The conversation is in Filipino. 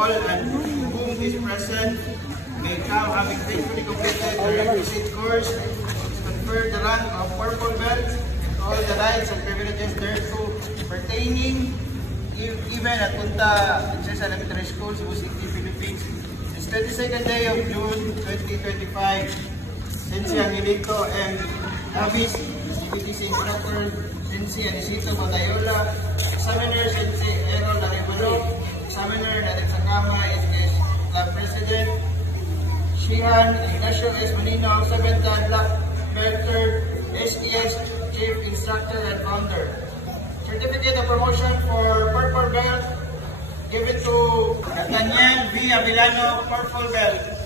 all and whom is present may now having faithfully completed the requisite course conferred the rank of purple belt and all the rights and privileges thereto pertaining even at Punta Princess Elementary School, Cebu City, Philippines. This 22nd day of June 2025, Sensei Angelito M. Davis, CBTC Instructor, Sensei Anisito Batayola, Examiner Sensei Errol Arevalo, Examiner Natin Sakama, SDS Club President, Shihan Ignacio S. Manino, 7th Black Belter, SDS Chief Instructor and Founder. Certificate of promotion for Purple Belt given to Nathaniel V. Avellano, Purple Belt.